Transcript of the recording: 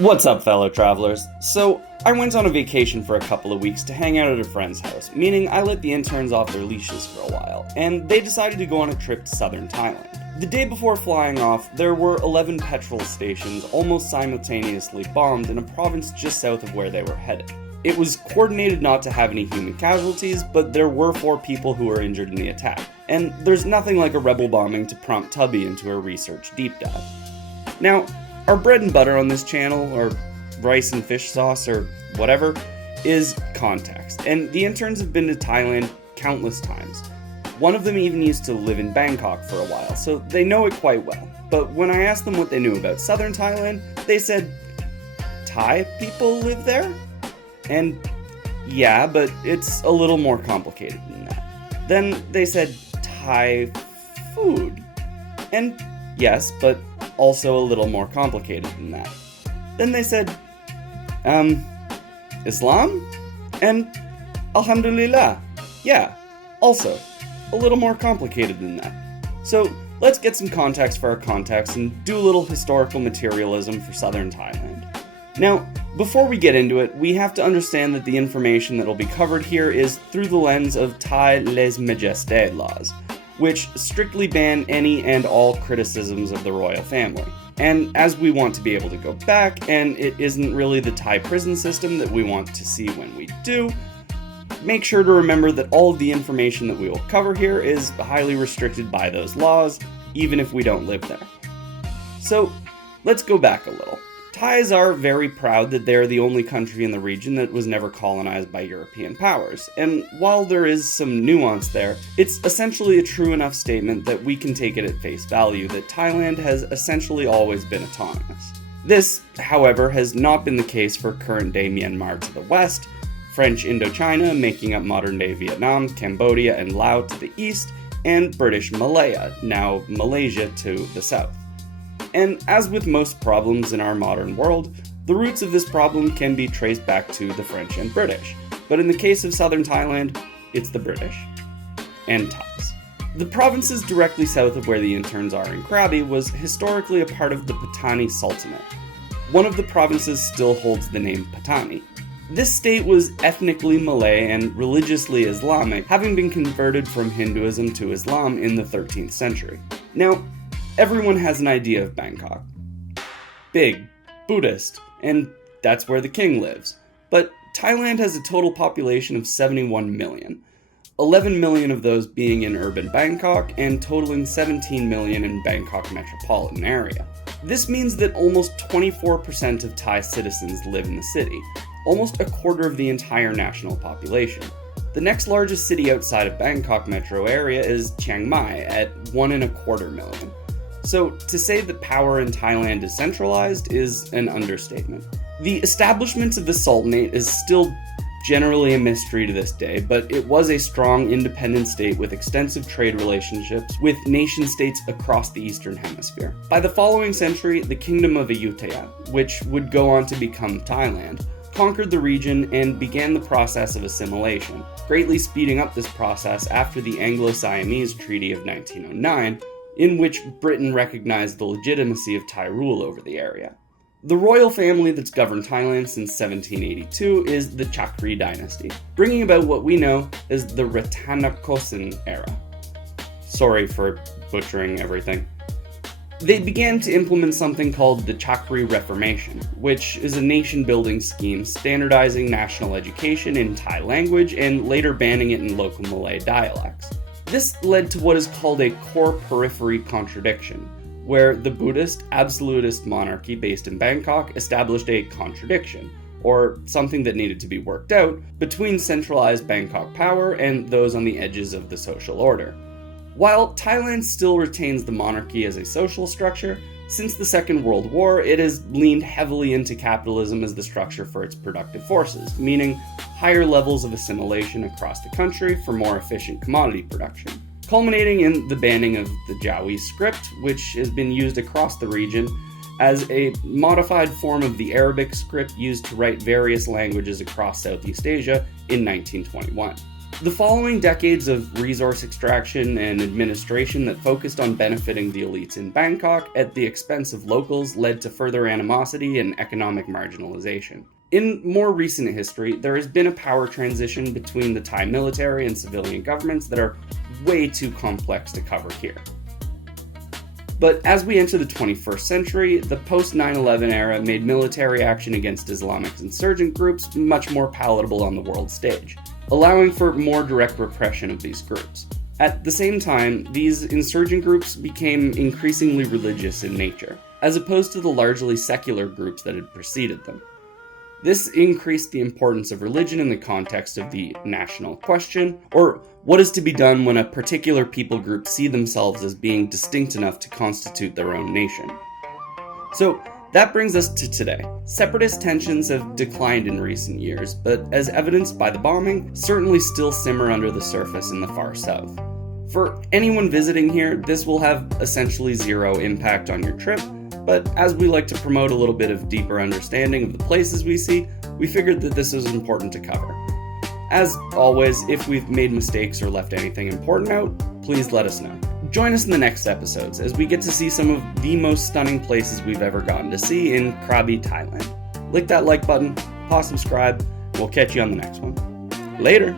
What's up, fellow travelers? So, I went on a vacation for a couple of weeks to hang out at a friend's house, meaning I let the interns off their leashes for a while, and they decided to go on a trip to Southern Thailand. The day before flying off, there were 11 petrol stations almost simultaneously bombed in a province just south of where they were headed. It was coordinated not to have any human casualties, but there were 4 people who were injured in the attack, and there's nothing like a rebel bombing to prompt Tubby into a research deep dive. Now, our bread and butter on this channel, or rice and fish sauce, or whatever, is context, and the interns have been to Thailand countless times. One of them even used to live in Bangkok for a while, so they know it quite well. But when I asked them what they knew about Southern Thailand, they said, Thai people live there? And yeah, but it's a little more complicated than that. Then they said, Thai food? And yes, but also a little more complicated than that. Then they said, Islam? And Alhamdulillah. Yeah, also a little more complicated than that. So let's get some context for our context and do a little historical materialism for Southern Thailand. Now, before we get into it, we have to understand that the information that will be covered here is through the lens of Thai lèse majesté laws, which strictly ban any and all criticisms of the royal family. And as we want to be able to go back, and it isn't really the Thai prison system that we want to see when we do, make sure to remember that all of the information that we will cover here is highly restricted by those laws, even if we don't live there. So, let's go back a little. Thais are very proud that they're the only country in the region that was never colonized by European powers, and while there is some nuance there, it's essentially a true enough statement that we can take it at face value that Thailand has essentially always been autonomous. This, however, has not been the case for current-day Myanmar to the west, French Indochina making up modern-day Vietnam, Cambodia, and Laos to the east, and British Malaya, now Malaysia, to the south. And as with most problems in our modern world, the roots of this problem can be traced back to the French and British. But in the case of Southern Thailand, it's the British and Thais. The provinces directly south of where the interns are in Krabi was historically a part of the Patani Sultanate. One of the provinces still holds the name Patani. This state was ethnically Malay and religiously Islamic, having been converted from Hinduism to Islam in the 13th century. Now, everyone has an idea of Bangkok. Big, Buddhist, and that's where the king lives. But Thailand has a total population of 71 million, 11 million of those being in urban Bangkok and totaling 17 million in Bangkok metropolitan area. This means that almost 24% of Thai citizens live in the city, almost a quarter of the entire national population. The next largest city outside of Bangkok metro area is Chiang Mai at 1.25 million. So, to say that power in Thailand is centralized is an understatement. The establishment of the Sultanate is still generally a mystery to this day, but it was a strong independent state with extensive trade relationships with nation-states across the Eastern Hemisphere. By the following century, the Kingdom of Ayutthaya, which would go on to become Thailand, conquered the region and began the process of assimilation, greatly speeding up this process after the Anglo-Siamese Treaty of 1909, in which Britain recognized the legitimacy of Thai rule over the area. The royal family that's governed Thailand since 1782 is the Chakri dynasty, bringing about what we know as the Rattanakosin era. Sorry for butchering everything. They began to implement something called the Chakri Reformation, which is a nation-building scheme standardizing national education in Thai language and later banning it in local Malay dialects. This led to what is called a core-periphery contradiction, where the Buddhist absolutist monarchy based in Bangkok established a contradiction, or something that needed to be worked out, between centralized Bangkok power and those on the edges of the social order. While Thailand still retains the monarchy as a social structure, since the Second World War, it has leaned heavily into capitalism as the structure for its productive forces, meaning higher levels of assimilation across the country for more efficient commodity production, culminating in the banning of the Jawi script, which has been used across the region as a modified form of the Arabic script used to write various languages across Southeast Asia in 1921. The following decades of resource extraction and administration that focused on benefiting the elites in Bangkok at the expense of locals led to further animosity and economic marginalization. In more recent history, there has been a power transition between the Thai military and civilian governments that are way too complex to cover here. But as we enter the 21st century, the post-9/11 era made military action against Islamic insurgent groups much more palatable on the world stage, allowing for more direct repression of these groups. At the same time, these insurgent groups became increasingly religious in nature, as opposed to the largely secular groups that had preceded them. This increased the importance of religion in the context of the national question, or what is to be done when a particular people group see themselves as being distinct enough to constitute their own nation. So that brings us to today. Separatist tensions have declined in recent years, but as evidenced by the bombing, certainly still simmer under the surface in the far south. For anyone visiting here, this will have essentially zero impact on your trip, but as we like to promote a little bit of deeper understanding of the places we see, we figured that this was important to cover. As always, if we've made mistakes or left anything important out, please let us know. Join us in the next episodes as we get to see some of the most stunning places we've ever gotten to see in Krabi, Thailand. Click that like button, pause, subscribe, we'll catch you on the next one. Later!